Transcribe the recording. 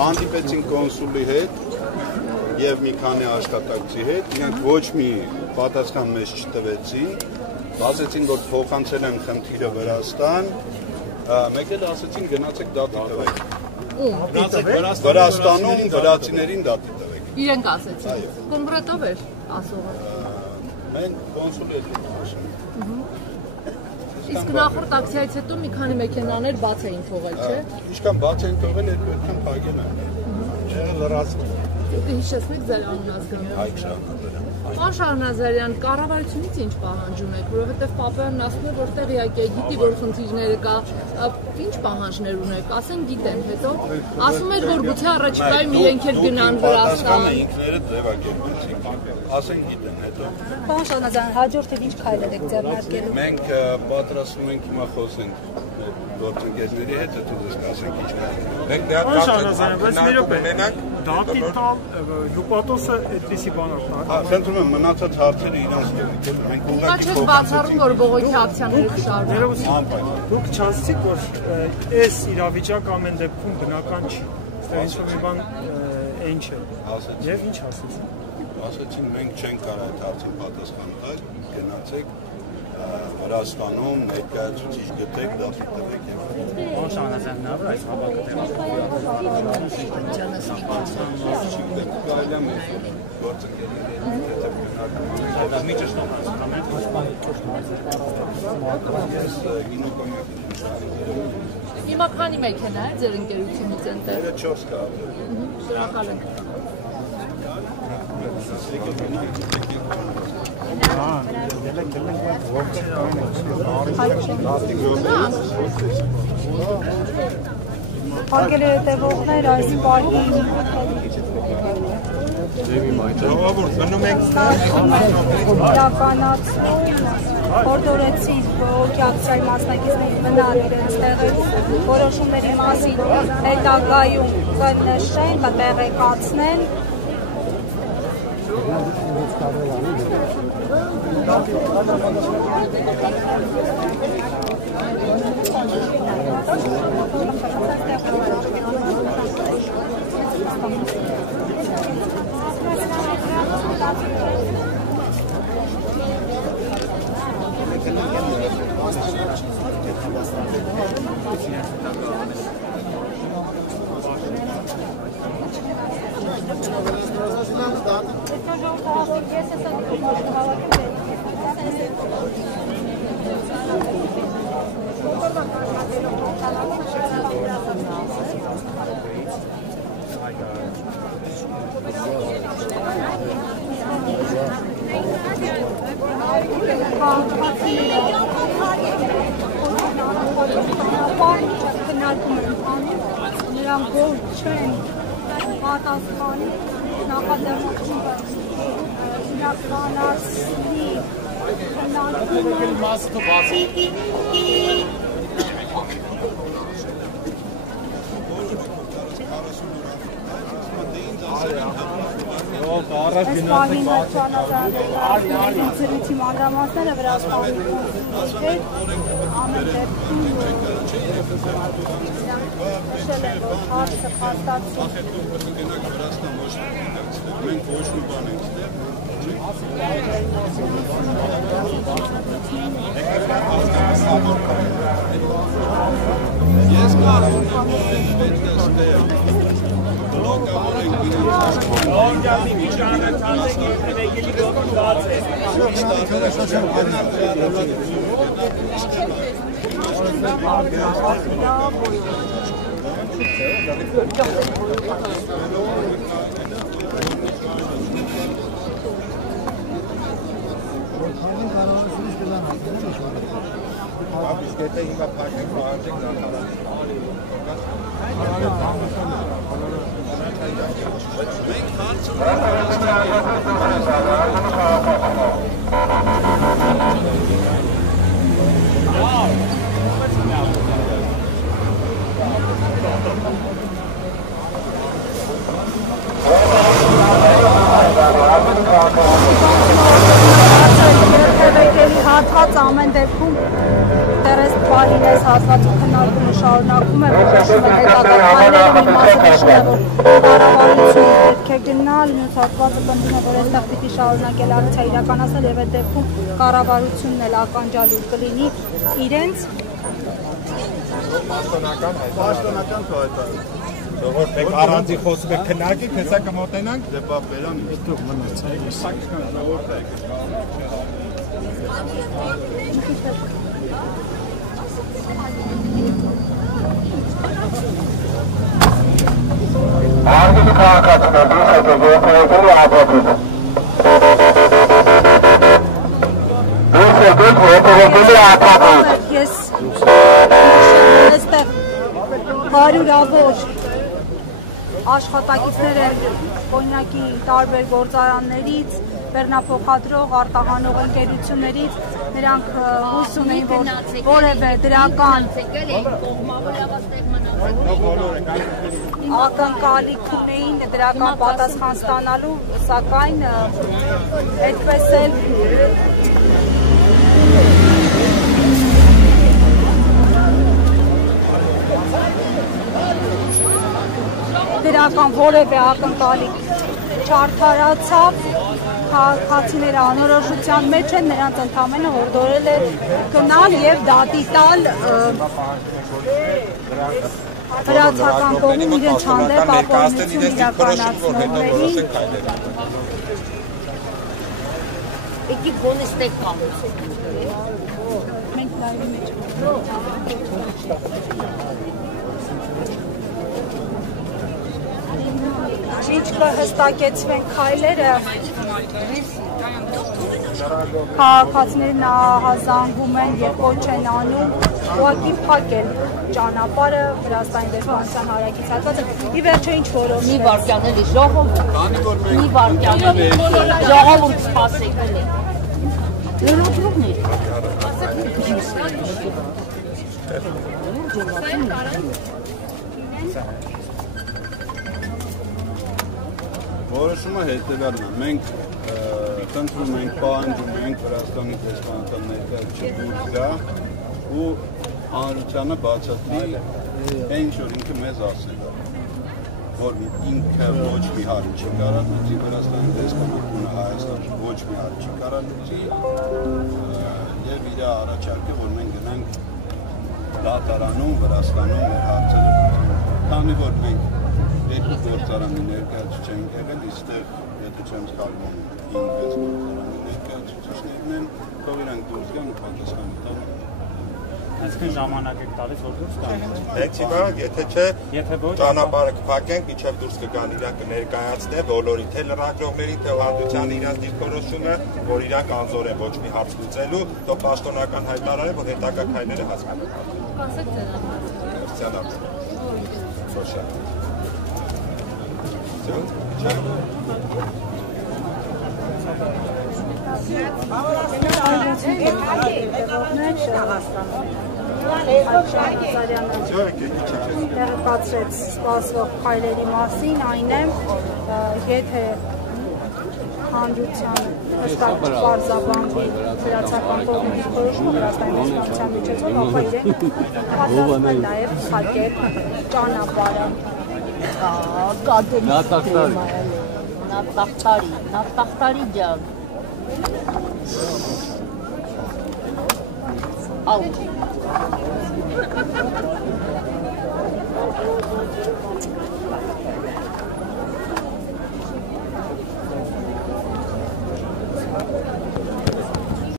Հանդիպեցին կոնսուլի հետ եւ մի քանի աշխատակցի հետ, իրենք ոչ մի պատասխան մեզ չտվեցին, ասեցին, որ փոխանցել են խնդիրը Վրաստան, մեկ էլ ասեցին գնացեք դատի տվեք։ Վրաստանում վրացիներին դատի տվեք։ Իրենք ասեցին։ Կոնկրետով էր ասողը։ Մենք կոնսուլի հետ Իսկ նախորդ ակցիայից հետո մի քանի մեքենաներ բաց էին թողել, չէ՞։ Ինչքան բաց էին թողել, այդքան փակել են։ Եղել լրացվում։ Դուք հիշեցնեք ձեր անուն ազգանունը։ Պարոն Շահնազարյան, կառավարությունից ինչ պահանջում եք, որովհետև Պապայանն ասում է, որ տեղյակ է, գիտի, որ խնդիրները կա, ինչ պահանջներ ունեք, ասեն գիտեն, հետո ասում էր, որ գուցե առաջիկայում իրենք էլ գնան Վրաստան։ Ինքները ձևակերպեցին, ասեն գիտեն, հետո։ Պարոն Շահնազարյան, հաջորդը ինչ քայլեր եք ձեռնարկելու։ Մենք պատրաստվում ենք հիմա խոսենք գործընկերների հետ, հետո դες կասենք ինչ մենք մենակ դատի տալ հյուպատոսը այդպիսի բանով։ Խնդրում եմ մնացած հարցերը իրանց դեպի։ Մենք ուղղակի չեք բացառում, որ բողոքի ակցիաները կշարունակվեն։ Դուք չասեցիք, որ այս իրավիճակը ամեն դեպքում բնական չի։ Ստեղից որ մի բան ինչ է։ Եվ ինչ ասեցին։ Ասեցին մենք չենք կարող այդ հարցին պատասխան տալ, գնացեք Վրաստանում ներկայացուցիչ գտեք, դատի տվեք եւ։ Պարոն Շահնազարյան, նավր այս հավաքը Հիմա քանի մեքենա է ձեր ընկերությունից ընտեղ։ 4 կա։ Շնորհակալ ենք։ Հարգելի հետևողներ, այս պարկին իրականացնում հորդորեցին բողոքի ակցիայի մասնակիցների մնալ իրենց տեղերում, որոշումների մասին հետագայում կնշեն, կտեղեկացնեն։ Նրանք գոհ չեն պատասխանի նախաձեռնությունը իրականացնի Այս պահին ծրույթի մանրամասները Վրաստանի ամեն դեպքում նշել են, որ հարցը փաստացի Մենք ոչ մի բան ենք Ես կարող եմ պետք է ստեղ Լոնդոնի միջանը ցանցը գտնվեգելի գոտում բաց է։ Ապիսկետը հիմա փակենք բաժեք Մենք հարցում հատված ամեն դեպքում դեռ այս պահին այս հատվածը քննարկումը շարունակվում է, որոշում է հետագա նշվում է, որ կառավարությունը պետք է գնալ, մյուս հատվածը պնդում է, որ այստեղ պիտի շարունակել առիթը իրականացնել եւ այդ դեպքում կառավարությունն էլ ականջալուր կլինի իրենց Պաշտոնական հայտարարություն։ Որ մենք առանձի խոսում եք քննարկի, հեսա կմոտենանք։ Դե բա բերան դուք մնացեք։ Արգելի քաղաքացիներ, դուք եք երկրների ապօրինը։ Դուք եք երկրների ապօրինը։ Ես այստեղ հարյուրավոր աշխատակիցներ են կոնյակի տարբեր գործարաններից, բեռնափոխադրող, արտահանող ընկերություններից, նրանք հույս ունեին, որ որևէ դրական ակնկալիք ունեին դրական պատասխան ստանալու, սակայն այդպես էլ դրական որևէ ակնկալիք չարդարացավ, քաղաքացիները անորոշության մեջ են, նրանց ընդամենը հորդորել է գնալ եւ դատի տալ վրացական կողմում իրենց հանդեպ ապօրինություն իրականացնողներին։ Եկեք գոնստեք կամ։ Մենք լայվի մեջ ենք։ Ինչ կհստակեցվեն քայլերը, քաղաքացիներն ահազանգում են եւ կոչ են անում ուղղակի փակել ճանապարհը Վրաստանի դեսպանության հարակից հատվածը։ Ի վերջո ինչ որոշ Մի վարքյան էլի ժողովուրդ։ Մի վարքյան էլի ժողովուրդ սպասեք էլի։ Լրոթողներ։ Որոշումը հետևյալն է, մենք խնդրում ենք, պահանջում ենք Վրաստանի դեսպանության ներկայացուցիչ դրա ու հանրությանը բացատրի այն ինչ որ ինքը մեզ ասել է, որ ինքը ոչ մի հարց չի կարող լուծի, Վրաստանի դեսպանությունը Հայաստանը ոչ մի հարց չի կարող լուծի եւ իր առաջարկը, որ մենք գնանք դատարանում Վրաստանում մեր հարցերը լուծենք, քանի որ մենք երկու գործարանի ներկայացուցիչ են եղել, իստեղ, եթե չեմ սխալվում, 5-6 գործարանի ներկայացուցիչներն են, թող իրանք դուրս գան ու պատասխան տան։ Այսինքն ժամանակ եք տալիս, որ դուրս գան։ Հետիվա, եթե չէ, ճանապարհը կփակենք, իջև դուրս կգան իրանք կներկայացնեն բոլորի թե լրագրողների, թե հանրության իրանք դիրքորոշումը, որ իրանք անզոր են ոչ մի հարց լուծելու, թող պաշտոնական հայտարարեն, որ հետագա քայլերը հասկանան։ Կասեք տեղեկացրեց սպասվող քայլերի մասին, այն է, եթե հանրությանը հստակ չպարզաբանվի վրացական կողմի դիրքորոշումը Վրաստանի դեսպանության միջոցով, ապա իրենք պատրաստվում նաև փակել ճանապարհը։ Նատախտարի ջան։ Ալ